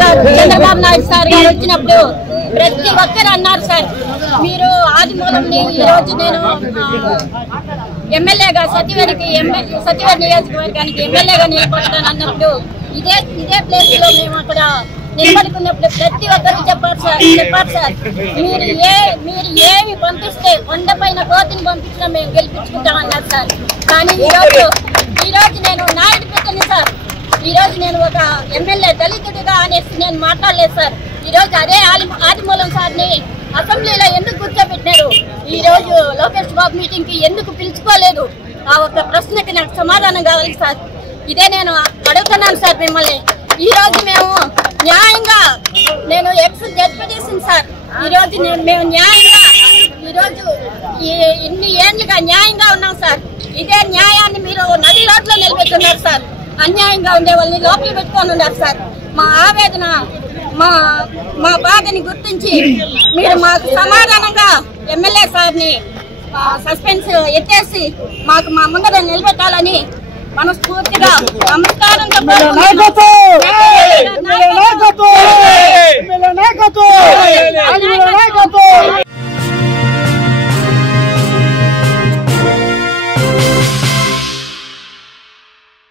గారు చంద్రబాబు నాయుడు సార్ గారు వచ్చినప్పుడు ప్రతి ఒక్కరు అన్నారు సార్ మీరు ఆదిమూలంని ఈ రోజు నేను ఎమ్మెల్యేగా సత్యవేడి నియోజకవర్గానికి ఎమ్మెల్యేగా నిలబడతాను అన్నప్పుడు ఇదే ప్లేస్ లో మేము అక్కడ నిలబడుకున్నప్పుడు ప్రతి ఒక్కరు చెప్పారు సార్ మీరు ఏమి పంపిస్తే 100 పైన కోతిని పంపించినా మేము గెలిపించుకుంటామన్నారు సార్. కానీ ఈ రోజు నేను నాయుడు పెట్టింది సార్. ఈ రోజు నేను ఒక ఎమ్మెల్యే దళితుడిగా అనేసి నేను మాట్లాడలేదు సార్. ఈ రోజు అదే ఆదిమూలం సార్ని అసెంబ్లీలో ఎందుకు కూర్చోబెట్టినారు? ఈ రోజు లోకేష్ బాబు మీటింగ్ కి ఎందుకు పిలుచుకోలేదు? ఆ ఒక ప్రశ్నకి నాకు సమాధానం కావాలి సార్. ఇదే నేను అడుగుతున్నాను సార్ మిమ్మల్ని. ఈ రోజు మేము న్యాయంగా నేను జడ్పీటీసీ సార్. ఈ రోజు మేము న్యాయంగా ఈ రోజు ఇన్ని ఏళ్ళుగా న్యాయంగా ఉన్నాం సార్. ఇదే న్యాయాన్ని మీరు నది రోడ్లో నిలబెట్టున్నారు సార్. అన్యాయంగా ఉండే వాళ్ళని లోపల పెట్టుకొని ఉన్నారు సార్. మా ఆవేదన మా బాధని గుర్తించి మీరు మాకు సమాధానంగా ఎమ్మెల్యే సార్ని సస్పెన్స్ ఎత్తేసి మాకు మా ముందర నిలబెట్టాలని మనస్ఫూర్తిగా నమస్కారం.